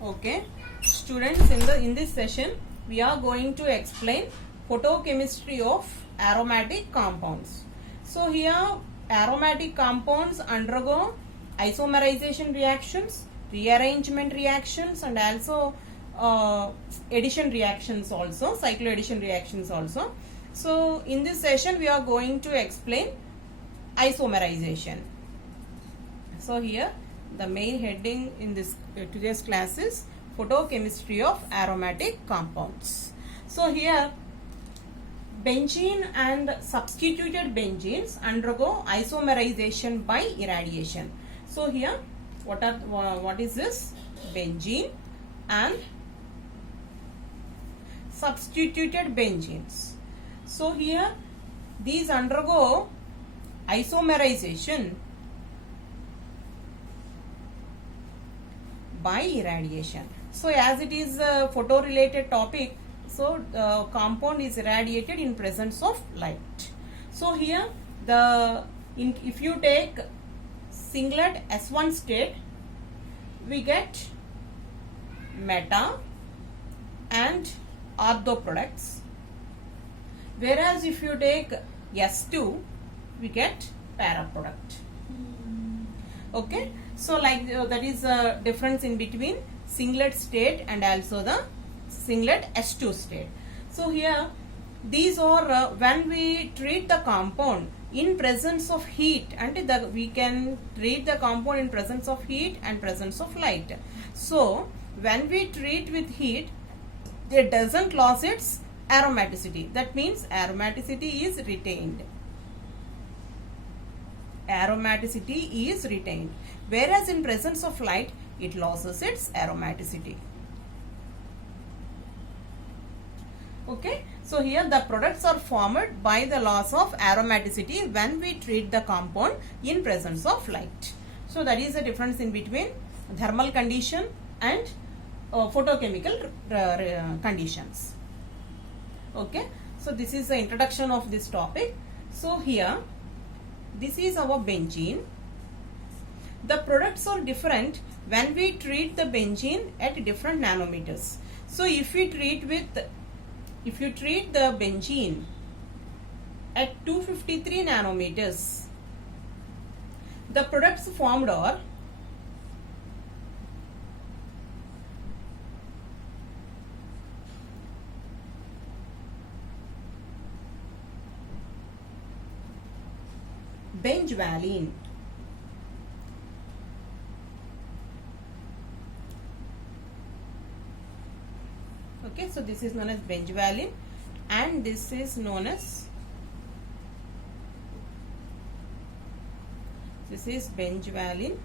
Okay, students, in this session we are going to explain photochemistry of aromatic compounds. So here aromatic compounds undergo isomerization reactions, rearrangement reactions, and also addition reactions also, cycloaddition reactions also. So in this session we are going to explain isomerization. So here the main heading in this today's class is photochemistry of aromatic compounds. So here benzene and substituted benzenes undergo isomerization by irradiation. So here what is this? Benzene and substituted benzenes. So here these undergo isomerization by irradiation. So as it is a photo related topic, so the compound is irradiated in presence of light. So here if you take singlet S1 state, we get meta and ortho products, whereas if you take S2, we get para product. Okay, so like that is a difference in between singlet state and also the singlet S2 state. So here these are when we treat the compound in presence of heat, and we can treat the compound in presence of heat and presence of light. So when we treat with heat, it doesn't lose its aromaticity. That means aromaticity is retained. Aromaticity is retained, whereas in presence of light it loses its aromaticity. Okay, so here the products are formed by the loss of aromaticity when we treat the compound in presence of light. So that is the difference in between thermal condition and photochemical conditions. Okay, so this is the introduction of this topic. So here this is our benzene. The products are different when we treat the benzene at different nanometers. So if you treat the benzene at 253 nanometers, the products formed are benzoylene, okay, so this is known as benzoylene, and this is known as benzoylene,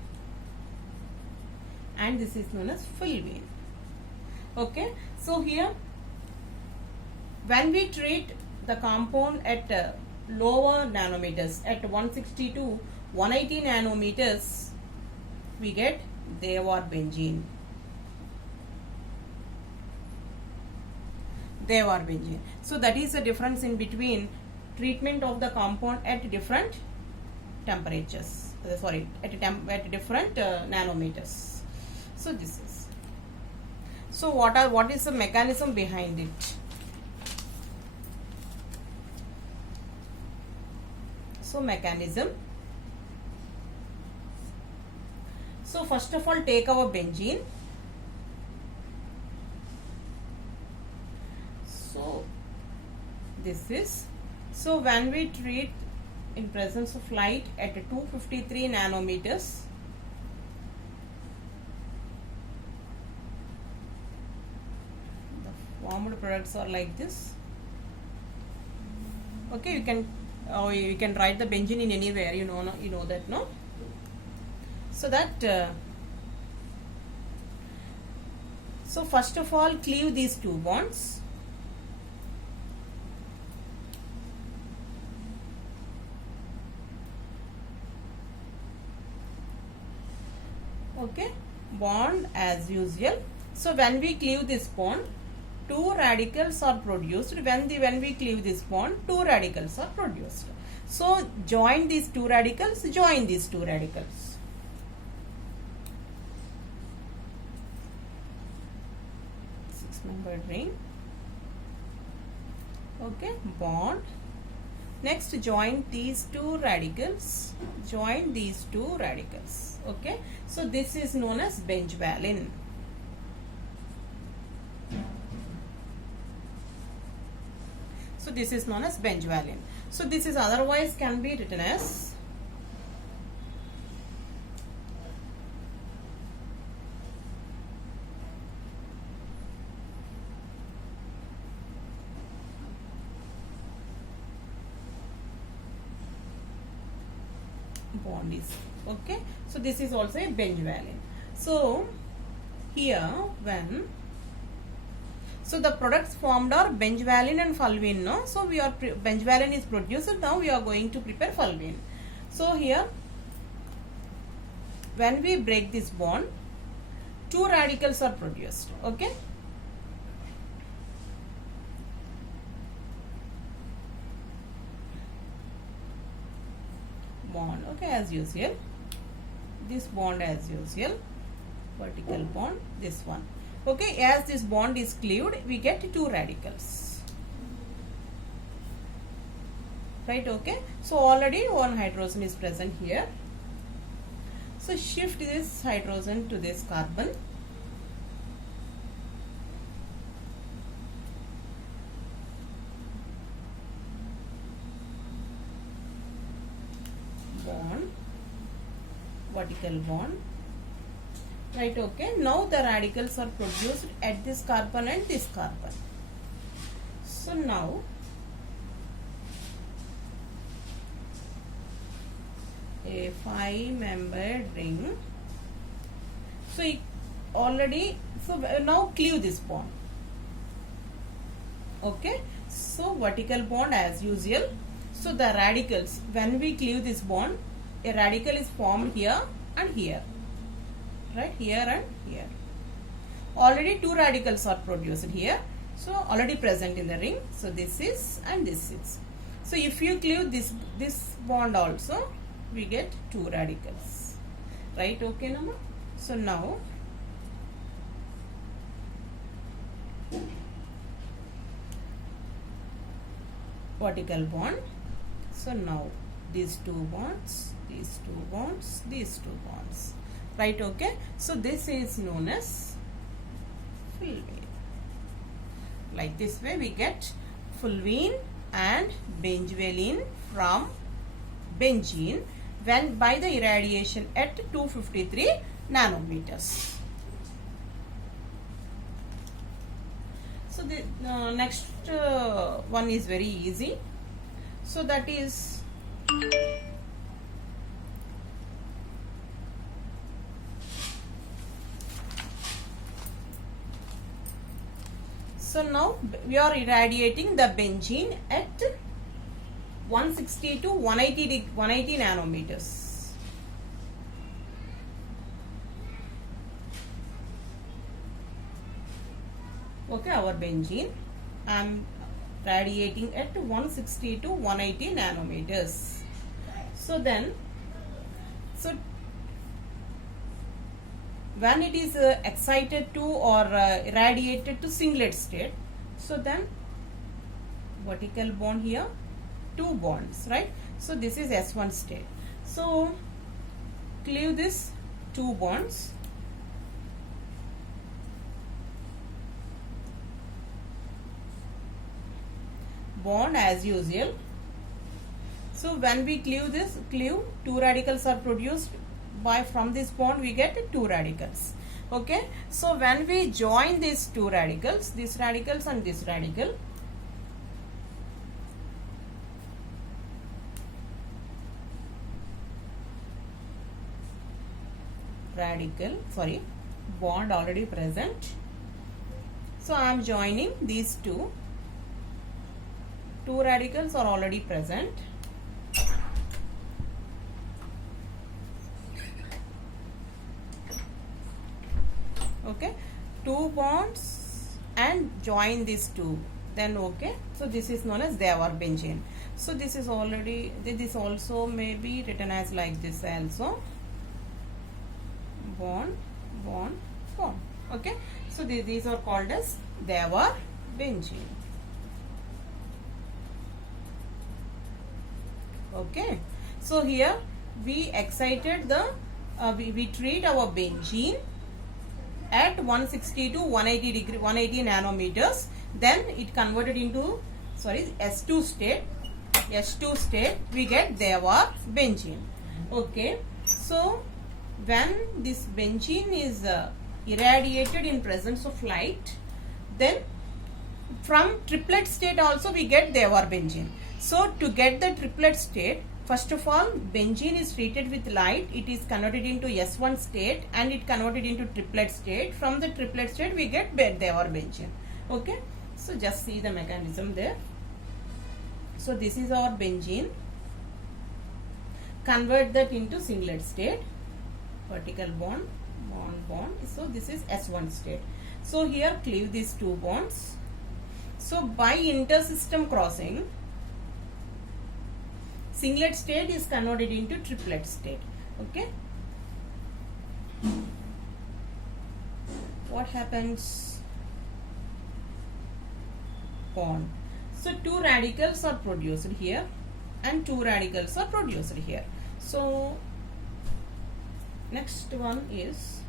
and this is known as fulvene. Okay, so here when we treat the compound at lower nanometers, at 160 to 180 nanometers, we get Dewar benzene. So that is the difference in between treatment of the compound at different temperatures. At different nanometers. So this is. So what is the mechanism behind it? So mechanism. So first of all, take our benzene. So this is. So when we treat in presence of light at 253 nanometers, the formed products are like this. Okay, you can write the benzene in anywhere, you know that, no? So that so first of all, cleave these two bonds. Okay, bond as usual. So when we cleave this bond, two radicals are produced. When we cleave this bond, two radicals are produced. So join these two radicals, join these two radicals. membered ring. Okay, bond. Next, join these two radicals. Join these two radicals. Okay, so this is known as benzoylin. So this is known as benzoylin. So this is otherwise can be written as bond is okay. So this is also a benzoylin. So here when so the products formed are benzoylin and fulvene. No, so we are benzoylin is produced. Now we are going to prepare fulvene. So here when we break this bond, two radicals are produced. Okay. Bond, okay, as usual, this bond as usual, vertical bond, this one. Okay, as this bond is cleaved, we get two radicals, right? Okay, so already one hydrogen is present here. So shift this hydrogen to this carbon. Bond, vertical bond, right? Okay, now the radicals are produced at this carbon and this carbon. So now a 5-membered ring. So already, so now cleave this bond. Okay, so vertical bond as usual. So the radicals, when we cleave this bond, a radical is formed here and here, right? Here and here. Already two radicals are produced here. So already present in the ring. So this is and this is. So if you cleave this bond also, we get two radicals, right? Okay, Nama. So now vertical bond. So now these two bonds, these two bonds, these two bonds, right? Okay, so this is known as fulvene. Like this way we get fulvene and benzoylin from benzene when by the irradiation at 253 nanometers. So the next one is very easy. So that is so now we are irradiating the benzene at 160 to 180 nanometers. Okay, our benzene I am radiating at 160 to 180 nanometers. So then, so when it is excited to or irradiated to singlet state, so then vertical bond here, two bonds, right? So this is S1 state. So cleave this two bonds. Bond as usual. So when we cleave this, two radicals are produced by from this bond we get two radicals. Okay, so when we join these two radicals, these radicals and this radical, bond already present. So I am joining these two radicals are already present. Okay, two bonds and join these two, then okay, so this is known as benzene. So this is already, this also may be written as like this also, bond, bond, bond. Okay, so these are called as Dewar benzene. Okay, so here we excited the we treat our benzene at 160 to 180 nanometers. Then it converted into S2 state. We get Dewar benzene. Okay, so when this benzene is irradiated in presence of light, then from triplet state also we get Dewar benzene. So to get the triplet state, first of all, benzene is treated with light. It is converted into S1 state and it converted into triplet state. From the triplet state we get Dewar benzene. Okay, so just see the mechanism there. So this is our benzene. Convert that into singlet state, vertical bond, bond. So this is S1 state. So here cleave these two bonds. So by intersystem crossing, singlet state is converted into triplet state. Okay, what happens? Bond. So two radicals are produced here and two radicals are produced here. So next one is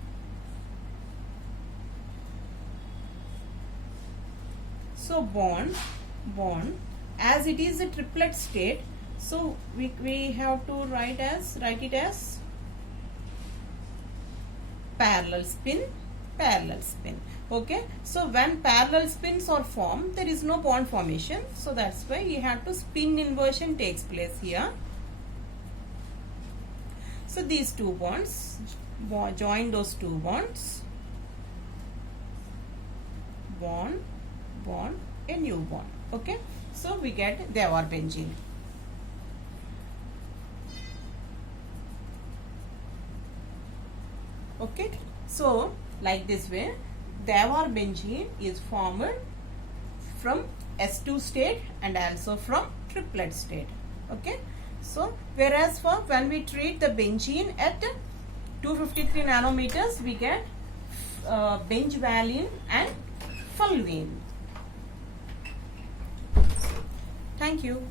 bond, as it is a triplet state, so we have to write it as parallel spin. Okay, so when parallel spins are formed, there is no bond formation, so that's why we have to spin inversion takes place here. So these two bonds, join those two bonds, bond, a new bond. Okay, so we get Dewar benzene. Okay, so like this way, Dewar benzene is formed from S2 state and also from triplet state. Okay, so whereas for when we treat the benzene at 253 nanometers, we get benzoylene and fulvene. Thank you.